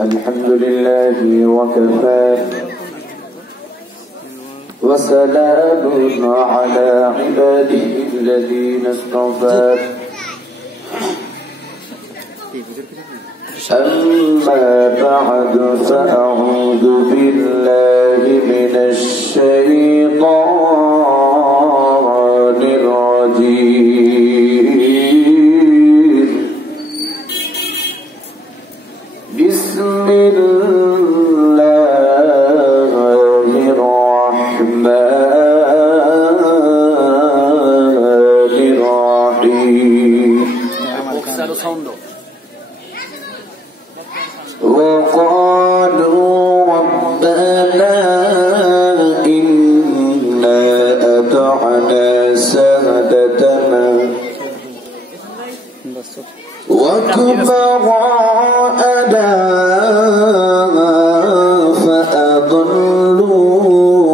الحمد لله وكفى وسلام على عباده الذين اصطفى أما بعد فأعوذ بالله من الشيطان الرجيم بسم الله الرحمن الرحيم وقالوا ربنا إنا أطعنا سادتنا وكبراءنا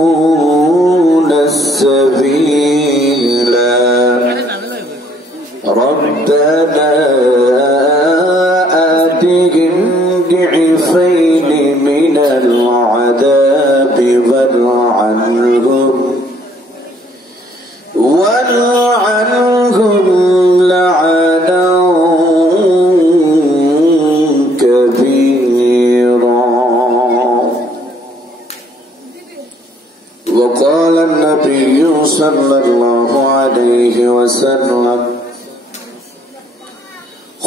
فأضلونا السبيل ربنا آتهم ضعفين من العذاب والعنهم لعنا كبيرا. وقال النبي صلى الله عليه وسلم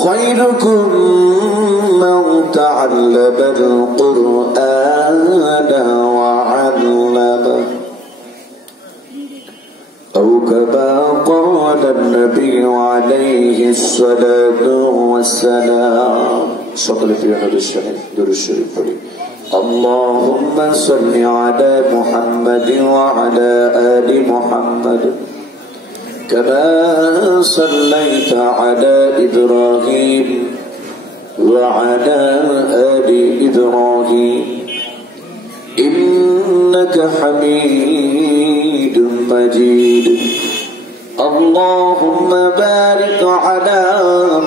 خيركم من تعلم القرآن وعلمه أو كما قال النبي عليه الصلاة والسلام. شكرا في هذا الشريف دور الشريف اللهم صل على محمد وعلى آل محمد كما صليت على إبراهيم وعلى آل إبراهيم إنك حميد مجيد. اللهم بارك على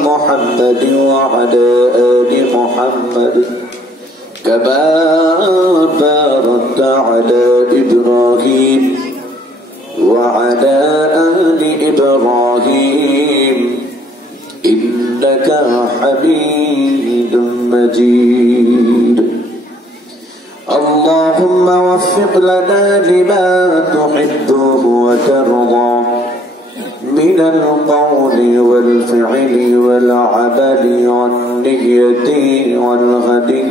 محمد وعلى آل محمد كما باركت على إبراهيم وعلى آل إبراهيم إنك حميد مجيد. اللهم وفق لنا لما تحبه وترضى من القول والفعل والعمل والنية والغدر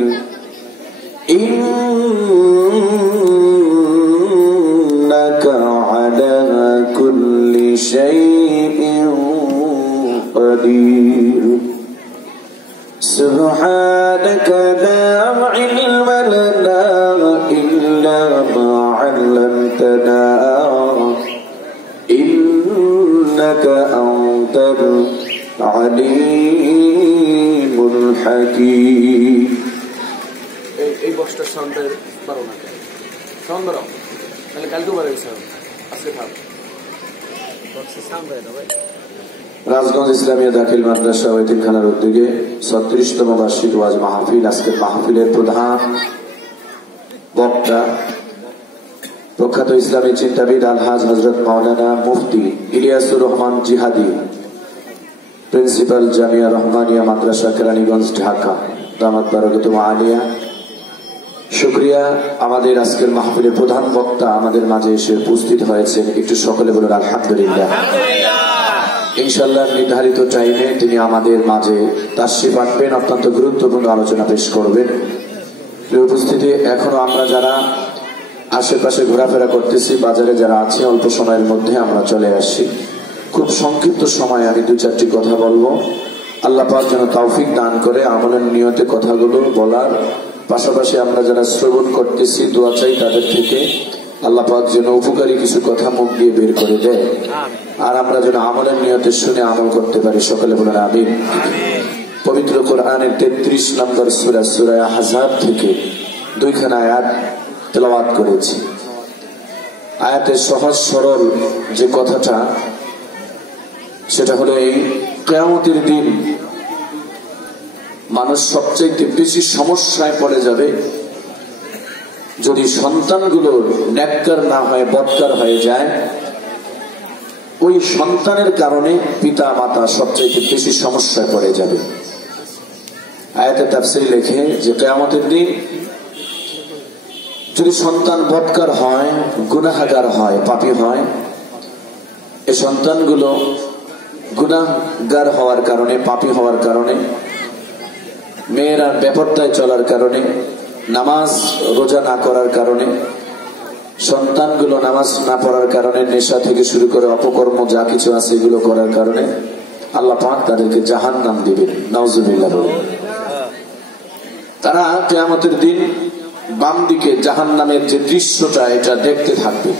إنك على كل شيء قدير. سبحانك لا علم لنا إلا ما علمتنا إنك أنت العليم الحكيم. এই বক্সটা সাউন্ডের পারো না সাউন্ড বাড়াও তাহলে কালকে বাড়াই সাউন্ড আজকে থাক বক্সে সাউন্ড বাড়াই দাও ভাই। রাজগঞ্জ ইসলামিয়া দাখিল মাদ্রাসা ও এতিমখানার উদ্যোগে ৩৬তম বার্ষিক ওয়াজ মাহফিল। আজকের মাহফিলের প্রধান বক্তা প্রখ্যাত ইসলামী চিন্তাবিদ আলহাজ হযরত মাওলানা মুফতি ইলিয়াসুর রহমান জিহাদি, প্রিন্সিপাল জামিয়া রহমানিয়া মাদ্রাসা কেরানীগঞ্জ ঢাকা, দামাত বারাকাতুহু আলিয়া। শুকরিয়া, আমাদের আজকের মাহফিলের প্রধান বক্তা আমাদের মাঝে এসে উপস্থিত হয়েছেন। একটু সকলে বলুন আলহামদুলিল্লাহ। ইনশাআল্লাহ নির্ধারিত টাইমে তিনি আমাদের মাঝে তাশরিফ আনবেন, অত্যন্ত গুরুত্বপূর্ণ আলোচনা পেশ করবেন। উপস্থিতি এখনো আমরা যারা আশেপাশে ঘোরাফেরা করতেছি, বাজারে যারা আছি, অল্প সময়ের মধ্যে আমরা চলে আসছি। খুব সংক্ষিপ্ত সময়ে আমি দু চারটি কথা বলবো। আল্লাহ পাক যেন তৌফিক দান করে আমলের নিয়তে কথাগুলো বলার। পাশাপাশি আমরা যারা শ্রবণ করতেছি দোয়া চাই তাদের থেকে আল্লাহ পাক যেন উপকারী কিছু কথা মুখ দিয়ে বের করে দেয়, আর আমরা যেন আমলের নিয়তে শুনে আমল করতে পারি। সকলে বলেন আমিন। পবিত্র কোরআনের ৩৩ নম্বর সূরা সূরা আহজাব থেকে দুইখানা আয়াত তেলাওয়াত করেছি। আয়াতের সহজ সরল যে কথাটা সেটা হলো এই কিয়ামতের দিন মানুষ সবচেয়ে বেশি সমস্যায় পড়ে যাবে যদি সন্তানগুলো নেককার না হয়, বদকার হয়ে যায়। ওই সন্তানের কারণে পিতা মাতা সবচেয়ে বেশি সমস্যায় পড়ে যাবে। আয়াতে তাফসীরে লেখে যে কিয়ামতের দিন যদি সন্তান বদকার হয়, গুনাহগার হয়, পাপী হয়, এই সন্তানগুলো গুনাহগার হওয়ার কারণে, পাপী হওয়ার কারণে, মেয়েরা বেপরদায় চলার কারণে, নামাজ রোজা না করার কারণে, সন্তানগুলো নামাজ না পড়ার কারণে, নেশা থেকে শুরু করে অপকর্ম যা কিছু আছে এগুলো করার কারণে আল্লাহ পাক তাদেরকে জাহান্নাম দিবেন। নাউজুবিল্লাহ। তারা কিয়ামতের দিন বাম দিকে জাহান্নামের যে দৃশ্যটা এটা দেখতে থাকবে।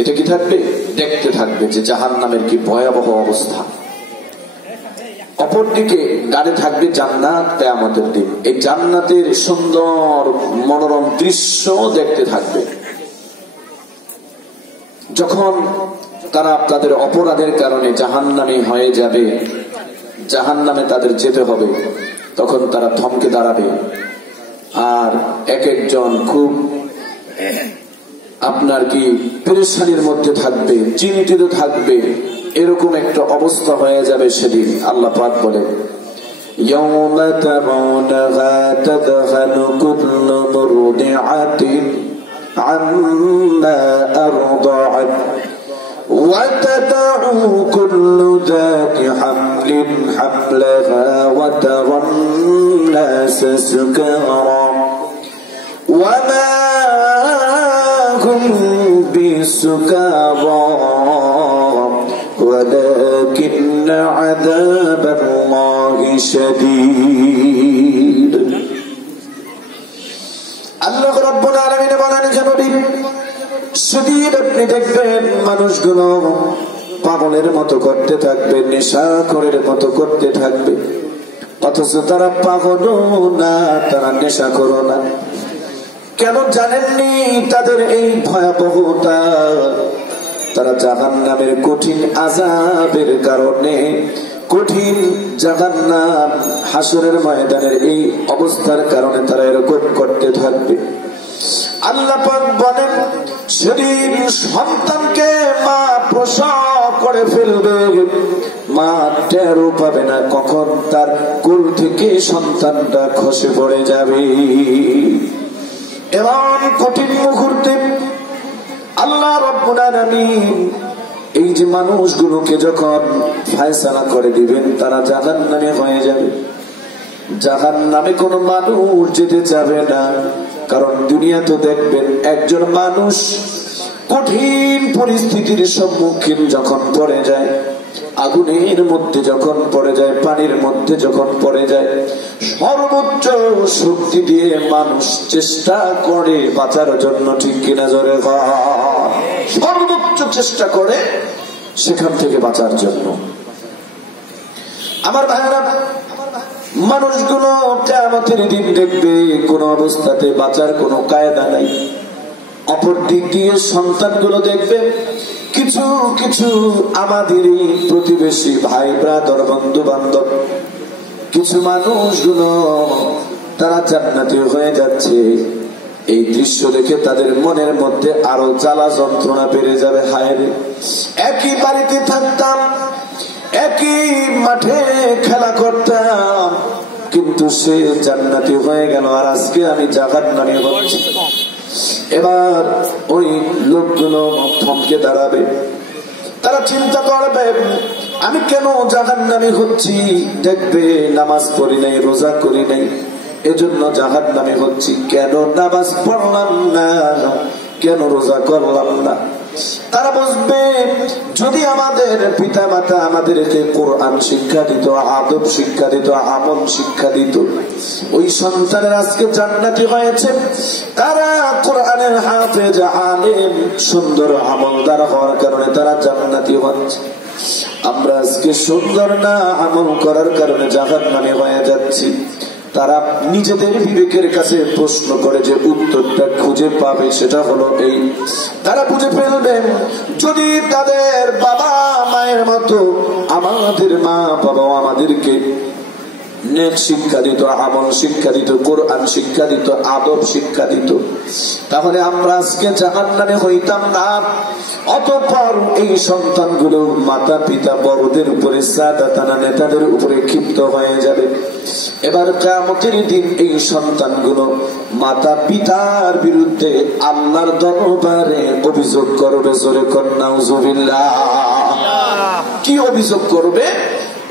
এটা কি থাকবে? দেখতে থাকবে যে জাহান্নামের কি ভয়াবহ অবস্থা। অপরদিকে ডানে থাকবে জান্নাত। কিয়ামতের দিন এই জান্নাতের সুন্দর মনোরম দৃশ্য দেখতে থাকবে। যখন তারা তাদের অপরাধের কারণে জাহান্নামী হয়ে যাবে, জাহান্নামে তাদের যেতে হবে, তখন তারা থমকে দাঁড়াবে আর এক একজন খুব আপনার কি পেরেশানির মধ্যে থাকবে, চিন্তিত থাকবে। এরকম একটা অবস্থা হয়ে যাবে সেদিন। আল্লাহ পাক বলেন ইয়াউমা তারাউনাহা তাযহালু কুল্লু মুরদিআতিন আম্মা আরদাআত ওয়া তাদউ কুল্লু যাতি হামলিন হামলাহা ওয়া তারান নাসা সুকারা ওয়া মা হুম বিসুকারা ولكن عذاب الله شديد। আল্লাহ রাব্বুল আলামিন বলেন যে নবী, সেদিন আপনি দেখবেন মানুষগুলো পাগলের মতো করতে থাকবে, নেশাখোরের মতো করতে থাকবে, অথচ তারা পাগলও না, তারা নেশাখোরও না। কেন জানেননি তাদের এই ভয়াবহতা? তারা জাহান্নামের কঠিন আযাবের কারণে, কঠিন জাহান্নাম হাসরের ময়দানের এই অবস্থার কারণে তারা এরকম করতে থাকবে। আল্লাহ পাক বলেন সেদিন সন্তানকে মা প্রসব করে ফেলবে, মা টেরও পাবে না কখন তার কোল থেকে সন্তানটা খসে পড়ে যাবে। এমন কঠিন মুহূর্তে আল্লাহ রাব্বুল আলামিন এই যে মানুষগুলোকে যখন ফয়সালা করে দিবেন, তারা জাহান্নামে হয়ে যাবে। জাহান্নামে কোনো মানুষ যেতে যাবে না, কারণ দুনিয়া তো দেখবেন একজন মানুষ কঠিন পরিস্থিতির সম্মুখীন যখন পড়ে যায়, আগুনের মধ্যে যখন পড়ে যায়, পানির মধ্যে যখন পড়ে যায়, সর্বোচ্চ শক্তি দিয়ে মানুষ চেষ্টা করে বাঁচার জন্য, ঠিক কিনা জোরে সর্বোচ্চ চেষ্টা করে সেখান থেকে বাঁচার জন্য। আমার ভাইরা, মানুষগুলো কিয়ামতের দিন দেখবে কোন অবস্থাতে বাঁচার কোনো কায়দা নাই। অপর দিক দিয়ে সন্তানগুলো দেখবে কিছু কিছু আমাদেরই প্রতিবেশী ভাই ব্রাদার বন্ধু বান্ধব, কিছু মানুষগুলো তারা জান্নাতি হয়ে যাচ্ছে। এই দৃশ্য দেখে তাদের মনের মধ্যে আরো জ্বালা যন্ত্রণা বেড়ে যাবে। হায় রে, একই বাড়িতে থাকতাম, একই মাঠে খেলা করতাম, কিন্তু সে জান্নাতি হয়ে গেল আর আজকে আমি জাহান্নামী হচ্ছি। এবার ওই লোকগুলো থমকে দাঁড়াবে, তারা চিন্তা করবে আমি কেন জাহান্নামী হচ্ছি? দেখবে নামাজ পড়ি নাই, রোজা করি নাই, এজন্য জাহান্নামী হচ্ছি। কেন নামাজ পড়লাম না, কেন রোজা করলাম না? তারা বুঝবে যদি আমাদের পিতা মাতা আমাদেরকে কোরআন শিক্ষা দিত, আদব শিক্ষা দিত, আমল শিক্ষা দিত, ওই সন্তানের আজকে জান্নাতি হয়েছে। তারা কোরআনের হাফেজ, আলেম, সুন্দর আমলদার হওয়ার কারণে তারা জান্নাতি হচ্ছে। আমরা আজকে সুন্দর না, আমল করার কারণে জাহান্নামী হয়ে যাচ্ছি। তারা নিজেদের বিবেকের কাছে প্রশ্ন করে যে উত্তরটা খুঁজে পাবে সেটা হলো এই, তারা বুঝে ফেলবেন যদি তাদের বাবা মায়ের মতো আমাদের মা বাবা আমাদেরকে নেক শিক্ষা দিত, আমল শিক্ষা দিত, কোরআন শিক্ষা দিত, আদব শিক্ষা দিত, তাহলে আমরা আজকে জাহান্নামে হইতাম না। অতঃপর এই সন্তানগুলো মাতা পিতা বড়দের উপরে, সাদাতানা নেতাদের উপরে ক্ষিপ্ত হয়ে যাবে। এবার কিয়ামতের দিন এই সন্তানগুলো মাতা পিতার বিরুদ্ধে আল্লাহর দরবারে অভিযোগ করবে। জোরে কর নাউজুবিল্লাহ। কি অভিযোগ করবে?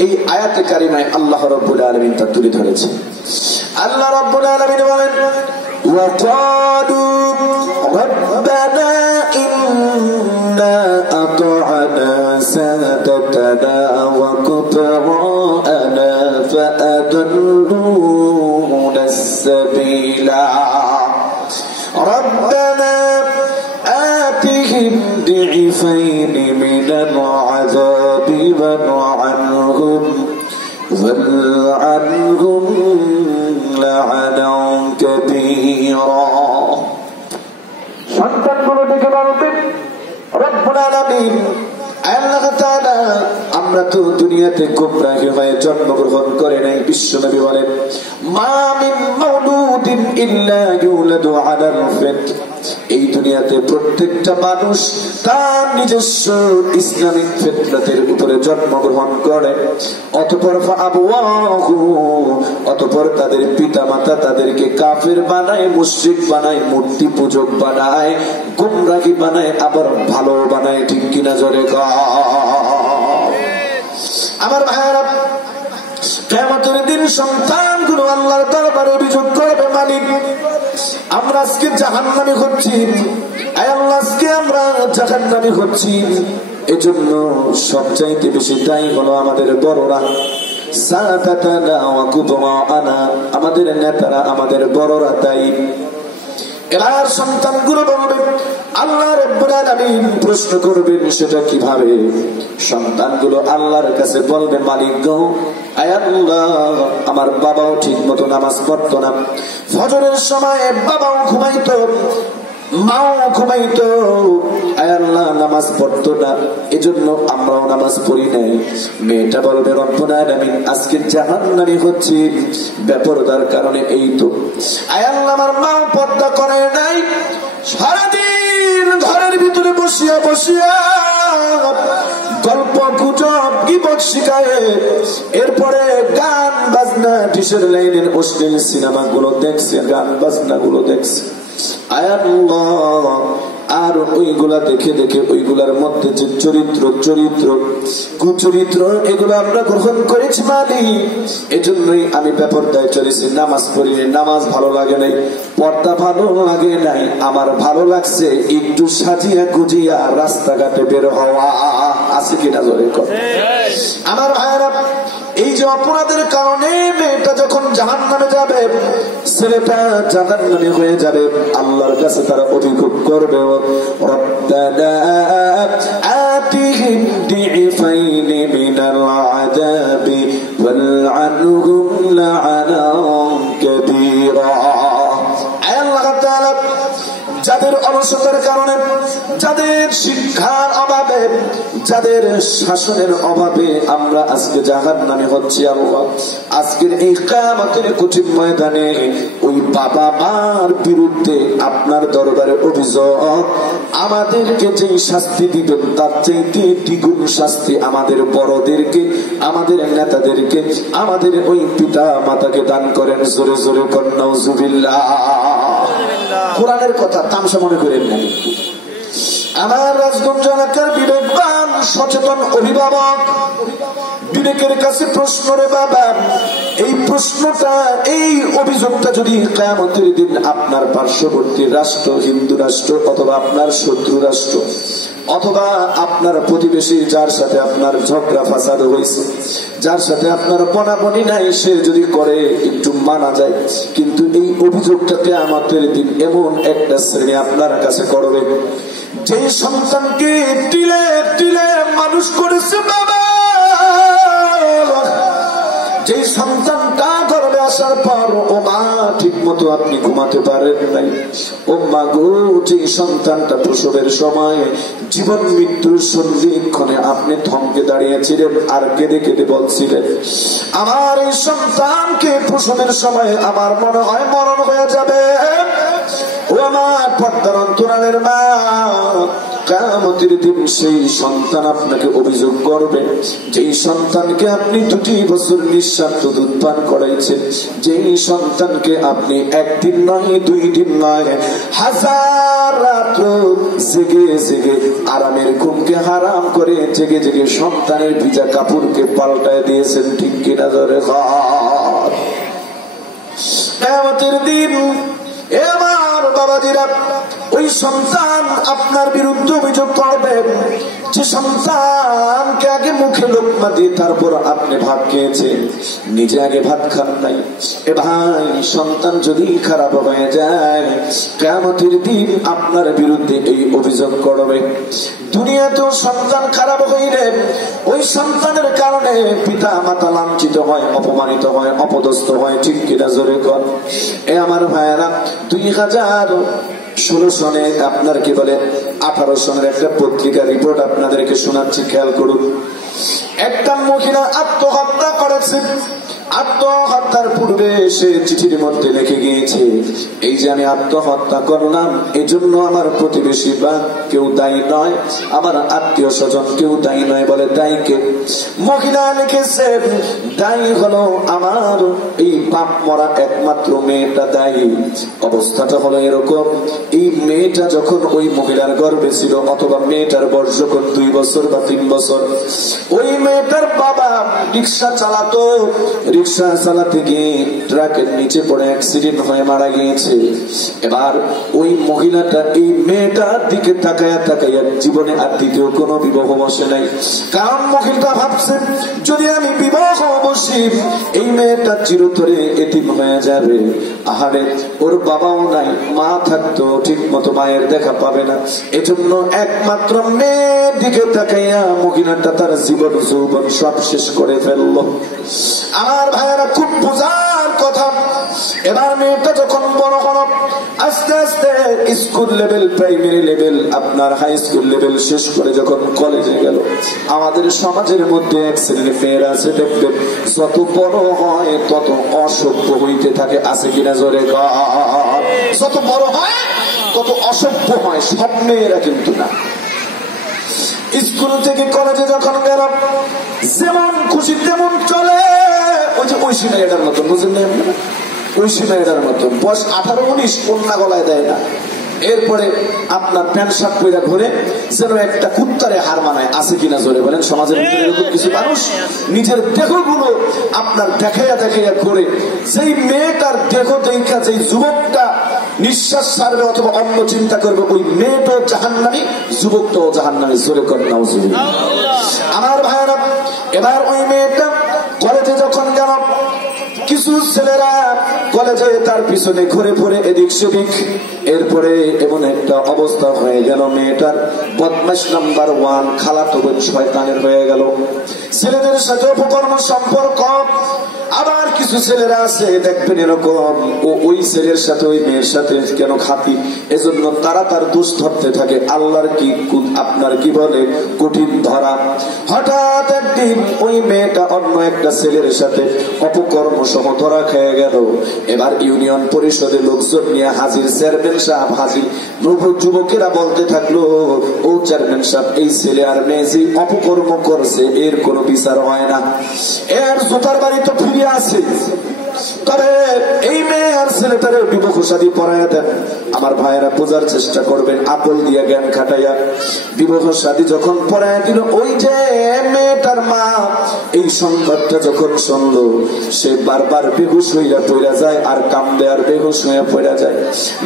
এই আয়াতে কারিমায় আল্লাহ রাব্বুল আলামিন তা তুলে ধরেছে। আল্লাহ রাব্বুল আলামিন বলেন, ওয়াকালু রাব্বানা ইন্না আতা'না সাদাতানা ওয়া কুবরা'না ফাআদল্লুনা السبيلا ربنا آتهم ضعفين من العذاب والعنهم لعنا كبيرا। সন্তানগুলো দেখে বলবেন রব্বুল আলামিন, আল্লাহ তাআলা আমরা তো দুনিয়াতে গোমরাহী হয়ে জন্মগ্রহণ করে নাই। বিশ্বনবী বলেন, মা মিন মাউলুদিন ইল্লা ইউলাদু আলাল ফিতর। এই দুনিয়াতে প্রত্যেকটা মানুষ তার নিজস্ব ইসলামিক ফিতরাতের উপরে জন্মগ্রহণ করে। অতঃপর তাদের পিতা মাতা তাদেরকে কাফের বানায়, মুশরিক বানায়, মূর্তি পূজক বানায়, গোমরাহী বানায়, আবার ভালো বানায়। ঠিক কিনা জোরে কর। আমার ভাইরা, কিয়ামতের দিন সন্তানগুলো আল্লাহর দরবারে অভিযোগ করবে, মালিক আমরা আজকে জাহান্নামী হচ্ছি, আল্লাহ আজকে আমরা জাহান্নামী হচ্ছি। এজন্য সবচাইতে বেশি দায়ী হলো আমাদের বড়রা, সাদাতানা ওয়া কুবরা'না, আমাদের নেতারা, আমাদের বড়রা দায়ী। এবার সন্তানগুলো বলবে, আল্লাহ রাব্বুল আলামিন প্রশ্ন করবেন, সেটা কিভাবে? সন্তানগুলো আল্লাহর কাছে বলবে, মালিক গো, আয় আল্লাহ, আমার বাবাও ঠিক মতো নামাজ পড়তো না, ফজরের সময় বাবাও ঘুমাইতো, মাও ঘুমাইতো, আয় আল্লাহ নামাজ পড়তো না, এজন্য আমরাও নামাজ পড়ি নাই। মেয়েটা বলবে, রব্বুল আলামিন আজকে জাহান্নামী হচ্ছি বেপরদার কারণে। এই তো আয় আল্লাহ, আমার মাও পর্দা করে নাই, সারাদিন ঘরের ভিতরে বসিয়া বসিয়া গল্প গুজব গীবত শিখায়, এরপরে গান বাজনা ডিশের লাইনের অশ্লীল সিনেমাগুলো দেখছে, গান বাজনা গুলো দেখছে। আর ওইগুলা দেখে দেখে ওইগুলার মধ্যে যে চরিত্র কুচরিত্র, এগুলো আমরা গ্রহণ করেছি মালিক। এজন্যই আমি বেপরদায় চলেছি, নামাজ পড়িনি, নামাজ ভালো লাগে নাই, পর্দা ভালো লাগে নাই, আমার ভালো লাগছে একটু সাজিয়া গুজিয়া রাস্তাঘাটে বের হওয়া। আছে কিনা জোরে কর। আমার ভাইরা, এই যে অপরাধের কারণে মেয়েটা যখন জাহান্নামে যাবে, ছেলেটা জাহান্নামে হয়ে যাবে, আল্লাহর কাছে তারা অভিযোগ করবে, রব্বানা আতিহিম দি'ফাইনি মিনাল আযাবি ওয়ালআনহুম লা'নান কাবীরা। আল্লাহ তাআলা যাদের অলসতার কারণে, যাদের শিক্ষার অভাবে, যাদের শাসনের অভাবে আমরা আজকে জাহান্নামে হচ্ছি, আল্লাহ আজকের এই কিয়ামতের কঠিন ময়দানে ওই বাবা মার বিরুদ্ধে আপনার দরবারে অভিযোগ, আমাদেরকে যে শাস্তি দিবেন তার চাইতে দ্বিগুণ শাস্তি আমাদের বড়দেরকে, আমাদের নেতাদেরকে, আমাদের ওই পিতা মাতাকে দান করেন। জোরে জোরে কর নাউজুবিল্লাহ। কোরআনের কথা তামসা মনে করেন না। আমার রাজগঞ্জ এলাকার বিবেকবান সচেতন অভিভাবক, বিবেকের কাছে প্রশ্ন রে বাবা, এই প্রশ্নটা, এই অভিযোগটা যদি কিয়ামতের দিন আপনার পার্শ্ববর্তী রাষ্ট্র, হিন্দু রাষ্ট্র, অথবা আপনার শত্রু রাষ্ট্র, অথবা আপনার প্রতিবেশী, যার সাথে আপনার ঝগড়া ফাসাদ হয়েছে, যার সাথে আপনার বনাবনি নাই, সে যদি করে একটু মানা যায়, কিন্তু এই অভিযোগটা কিয়ামতের দিন এমন একটা শ্রেণী আপনার কাছে করবে, যে সন্তানকে তিলে তিলে মানুষ করেছে বাবা, যে সন্তানটা গর্বে আসার পর ও মা ঠিক মতো আপনি ঘুমাতে পারেন নাই। ও মা গো, যে সন্তানটা প্রসবের সময় জীবন মৃত্যুর সন্ধিক্ষণে আপনি থমকে দাঁড়িয়েছিলেন আর কেঁদে কেঁদে বলছিলেন, আমার এই সন্তানকে প্রসবের সময় আমার মনে হয় মরণ হয়ে যাবে। ও আমার পর্দার অন্তরালের মা, কিয়ামতের দিন সেই সন্তান আপনাকে অভিযোগ করবে, যেই সন্তানকে আপনি 2 বছর নিঃস্বার্থ দুধ পান করাইছেন, যেই সন্তানকে আপনি 1 দিন নয় 2 দিন নয় 1000 রাত জেগে জেগে আরামের ঘুমকে হারাম করে জেগে জেগে সন্তানের ভিজা কাপড়কে পাল্টায় দিয়েছেন। ঠিক কিনা জোরে বল। কিয়ামতের দিন আমার বাবাজিরা, ওই সন্তান আপনার বিরুদ্ধে অভিযোগ করবে, যে সন্তানকে আগে মুখে লোকমা দিয়ে তারপর আপনি ভাত খেয়েছেন, নিজে আগে ভাত খান নাই। এ ভাই, সন্তান যদি খারাপ হয়ে যায়, কিয়ামতের দিন আপনার বিরুদ্ধে এই অভিযোগ করবে। দুনিয়াতেও সন্তান খারাপ হইলে ওই সন্তানের কারণে পিতা মাতা লাঞ্ছিত হয়, অপমানিত হয়, অপদস্থ হয়। ঠিক কিনা জোরে কর। এ আমার ভাইয়েরা, 2016 সনে আপনার কি বলে 18 সনের একটা পত্রিকা রিপোর্ট আপনাদেরকে শোনাচ্ছি, খেয়াল করুন। একটা মহিলা আত্মহত্যা করেছে। আত্মহত্যার পূর্বে সে চিঠির মধ্যে লিখে গিয়েছে, এই যে আমি আত্মহত্যা করলাম এজন্য আমার প্রতিবেশী বা কেউ দায়ী নয়, আমার আত্মীয় স্বজন কেউ দায়ী নয়। বলে দায়ী কে? মহিলা লিখেছে, দায়ী হলো আমার এই বাপ মরা একমাত্র মেয়েটা দায়ী। অবস্থাটা হলো এরকম, এই মেয়েটা যখন ওই মহিলার গর্ভে ছিল, অথবা মেয়েটার বয়স যখন 2 বছর বা 3 বছর, ওই মেয়েটার বাবা রিক্সা চালাতো। রিক্সা চালাতে গিয়ে ট্রাকের নিচে পড়ে অ্যাক্সিডেন্ট হয়ে মারা গিয়েছে। এবার ওই মহিলাটা এই মেয়েটার দিকে তাকায়া তাকাইয়া জীবনে আর দ্বিতীয় কোনো বিবাহ বসে নাই। কারণ মহিলাটা ভাবছে, যদি আমি বিবাহ বসি এই মেয়েটা চিরতরে এতিম হয়ে যাবে। আহারে, ওর বাবাও নাই, মা থাকতো ঠিক মতো মায়ের দেখা পাবে না। এজন্য একমাত্র মেয়ের দিকে তাকাইয়া মহিলাটা তার জীবন যৌবন সব শেষ করে ফেললো। আমার ভাইয়েরা, খুব বোঝার কথা। এবার মেয়েটা যখন বড় হলো, আস্তে আস্তে স্কুল লেভেল, প্রাইমারি লেভেল, আপনার হাই স্কুল লেভেল শেষ করে যখন কলেজে গেল, আমাদের সমাজের মধ্যে এক শ্রেণীর মেয়েরা আছে, দেখবেন যত বড় হয় তত অসভ্য হইতে থাকে। আছে কিনা জোরে কর। যত বড় হয় তত অসভ্য হয়। সব মেয়েরা কিন্তু না। স্কুল থেকে কলেজে যখন গেল, যেমন খুশি তেমন চলে। ওই যে ঐশী মেয়েটার মতো, বুঝলেন? ঐশী মেয়েটার মতো বয়স 18-19, কন্যা গলায় দেয় না। এরপরে আপনার প্যান্ট শার্ট পরে ঘুরে যেন একটা কুত্তারে হার মানায়। আছে কিনা জোরে বলেন। সমাজের ভিতরে এরকম কিছু মানুষ নিজের দেহগুলো আপনার দেখাইয়া দেখাইয়া ঘুরে। সেই মেয়েটার দেহ দেখা যেই যুবকটা নিঃশ্বাস ছাড়বে অথবা অন্য চিন্তা করবে, ওই মেয়েটাও জাহান্নামী, যুবকটাও জাহান্নামী। জোরে কর নাউজুবিল্লাহ। আমার ভাইরা, এবার ওই মেয়েটা কলেজে যখন গেল, কিছু ছেলেরা কলেজে তার পিছনে ঘুরে ঘুরে এদিক সেদিক। এরপরে এমন একটা অবস্থা হয়ে গেল, মেয়েটার বদমাশ নাম্বার 1 খালাতো বোন শয়তানের হয়ে গেল। ছেলেদের সাথে অপকর্ম সম্পর্ক। আবার কিছু ছেলেরা আছে, দেখবেন এরকম, ওই ছেলের সাথে ওই মেয়ের সাথে কেন খাতি, এজন্য তারা তার দোষ ধরতে থাকে। আল্লাহর কি আপনার কি বলে কঠিন ধরা। হঠাৎ একদিন ওই মেয়েটা অন্য একটা ছেলের সাথে অপকর্ম সহ ধরা খেয়ে গেল। এবার ইউনিয়ন পরিষদের লোকজন নিয়ে হাজির, চেয়ারম্যান সাহেব হাজির। যুবকেরা বলতে থাকলো, ও চেয়ারম্যান সাহেব, এই ছেলে আর মেয়ে যে অপকর্ম করছে এর কোনো বিচার হয় না, এর জুতার বাড়ি তো ফিরে আছে, তবে এই মেয়ে আর ছেলেটারে বিবাহ শাদী পড়াইয়া দেন। আমার ভাইয়েরা বোঝার চেষ্টা করবেন, আকল দিয়া জ্ঞান খাটাইয়া বিবাহ শাদী যখন পড়াইয়া দিল, ওই যে মেয়েটার মা এই সংবাদটা যখন শুনলো, সে বারবার বেহুশ হইয়া পড়া যায় আর কান্দে, আর বেহুশ হইয়া পড়া যায়।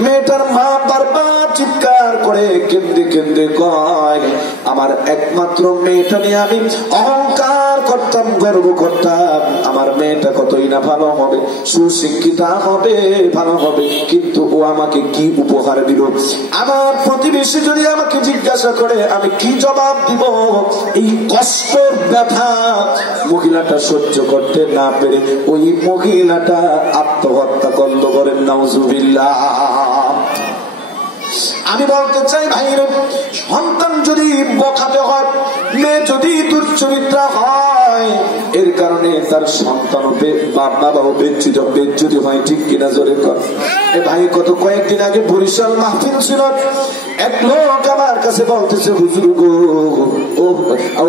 মেয়েটার মা বারবার চিৎকার করে কেঁদে কেঁদে কয়, আমার একমাত্র মেয়েটা নিয়ে আমি অহংকার করতাম, গর্ব করতাম আমার মেয়েটা কতই না ভালো হবে, সুশিক্ষিতা হবে, ভালো হবে, কিন্তু ও আমাকে কি উপহার দিল? আমার প্রতিবেশী যদি আমাকে জিজ্ঞাসা করে আমি কি জবাব দিব? এই কষ্ট ব্যথা মহিলাটা সহ্য করতে না পেরে ওই মহিলাটা আত্মহত্যা করল। করেন নাউজুবিল্লাহ। আমি বলতে চাই ভাইরে, সন্তান যদি বখাতে হয়, মেয়ে যদি দুর্চরিত্রা হয়, এর কারণে তার সন্তান বাবাও বেজ্জতি হয়, ঠিক কিনা জোরে কর। এ ভাই কত কয়েকদিন আগে বরিশাল মাহফিল ছিল, এক লোক আমার কাছে বলতেছে হুজুর গো, ও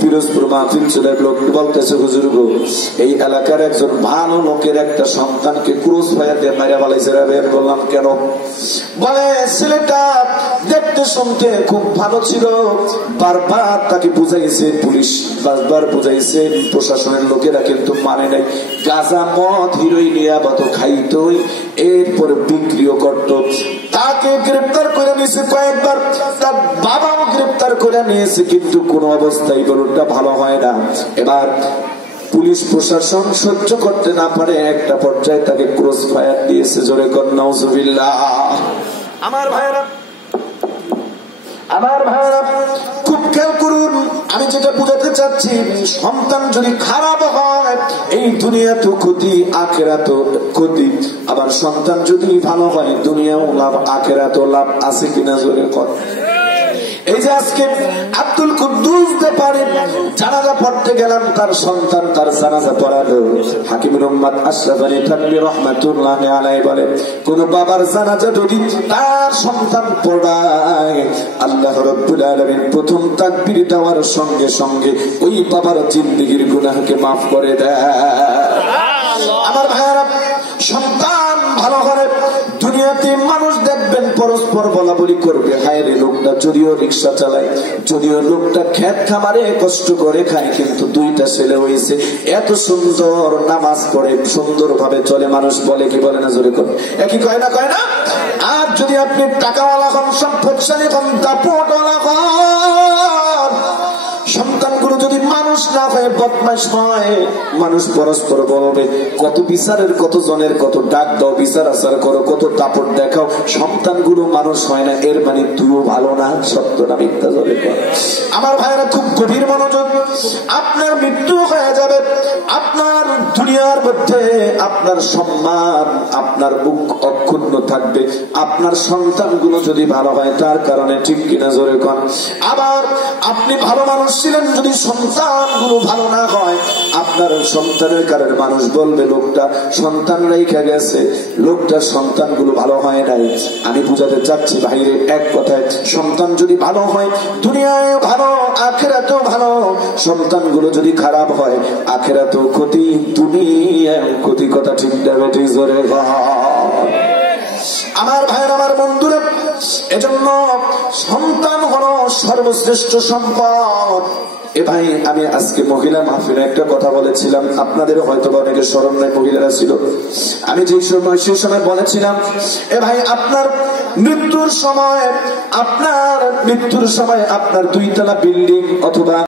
পিরোজপুর মাহফিল ছিল, এক লোক বলতেছে হুজুর গো, এই এলাকার একজন ভালো লোকের একটা সন্তানকে ক্রুজ ফায়ার দিয়ে মারিয়া ফেলাইছে। আমি বললাম কেন? বলে ছেলেটা দেখতে শুনতে খুব ভালো ছিল, বারবার তাকে বুঝাইছে পুলিশ, বারবার বুঝাইছে প্রশাসনের লোকেরা, কিন্তু মানে নাই। গাঁজা মদ হিরোইন নিয়াবত খাইতো, এরপর বিক্রিও করত। তাকে গ্রেপ্তার করে নিয়েছে কয়েকবার, তার বাবাও গ্রেপ্তার করে নিয়েছে, কিন্তু কোন অবস্থায় গরুটা ভালো হয় না। এবার পুলিশ প্রশাসন সহ্য করতে না পারে একটা পর্যায়ে তাকে ক্রস ফায়ার দিয়েছে। জোরে কর নাউজুবিল্লাহ। আমার ভাইরা খুব খেয়াল করুন, আমি যেটা বুঝাতে চাচ্ছি, সন্তান যদি খারাপ হয় এই দুনিয়া তো ক্ষতি, আখেরাত ক্ষতি। আবার সন্তান যদি ভালো হয় দুনিয়াও লাভ, আখেরাত লাভ। আছে কিনা জোরে কর। এই যে আজকে আব্দুল কুদ্দুস ব্যাপারে জানাজা পড়তে গেলাম, তার সন্তান তার জানাজা পড়ালো। হাকিমুল উম্মাত আশরাফ আলী থানভী রাহমাতুল্লাহি আলাইহি বলে, কোন বাবার জানাজা যদি তার সন্তান পড়ায়, আল্লাহ রাব্বুল আলামিন প্রথম তাকবীর দেওয়ার সঙ্গে সঙ্গে ওই বাবার জিন্দেগীর গুনাহকে মাফ করে দেয়। আমার ভাইয়েরা, সন্তান ভালো করে দুনিয়াতে মানুষ দেখবেন পরস্পর বলা বলি করবে, হায় রে লোকটা যদিও রিক্সা চালায়, যদিও লোকটা খেত খামারে কষ্ট করে খায়, কিন্তু দুইটা ছেলে হয়েছে, এত সুন্দর নামাজ পড়ে, সুন্দর ভাবে চলে, মানুষ বলে কি বলে না জোরে করে? একই কয় না, কয় না? আর যদি আপনি টাকাওয়ালা হন, সম্পদশালী হন, দাপটওয়ালা হন, সন্তানগুলো যদি মানুষ না হয়ে বদমাশ হয়, মানুষ পরস্পর বলবে কত বিচারের, কত জনের কত ডাক দাও, বিচার আচার করো, কত দাপট দেখাও, সন্তানগুলো মানুষ হয় না, এর মানে তুইও ভালো না। সত্য না মিথ্যা জোরে কর। আমার ভাইয়েরা খুব গভীর মনোযোগ। আপনার মৃত্যু হয়ে যাবে, আপনার দুনিয়ার মধ্যে আপনার সম্মান, আপনার মুখ অক্ষুণ্ণ থাকবে, আপনার সন্তানগুলো যদি ভালো হয় তার কারণে, ঠিক কিনা জোরে কর। আবার আপনি ভালো মানুষ ছিলেন, যদি সন্তানগুলো ভালো না হয়, আপনার সন্তানের কারণে মানুষ বলবে লোকটা সন্তান রেখে গেছে, লোকটার সন্তানগুলো ভালো হয় নাই। আমি বুঝাতে চাচ্ছি ভাইরে, এক কথায় সন্তান যদি ভালো হয় দুনিয়ায় ভালো, আখেরাতেও ভালো। সন্তানগুলো যদি খারাপ হয় আখেরাতেও ক্ষতি, দুনিয়ায় ক্ষতি। কথা ঠিক যাবে, ঠিক জোরে বল। আমার ভাইয়ের, আমার বন্ধুরা, এজন্য সন্তান হলো সর্বশ্রেষ্ঠ সম্পদ। এ ভাই, আমি আজকে মহিলা মাহফিলে একটা কথা বলেছিলাম, আপনাদের হয়তো অনেকে স্মরণ নাই, মহিলারা ছিল। আমি যে সময় সেই সময় বলেছিলাম, এ ভাই আপনার মৃত্যুর সময় আপনার দুইতলা বিল্ডিং অথবা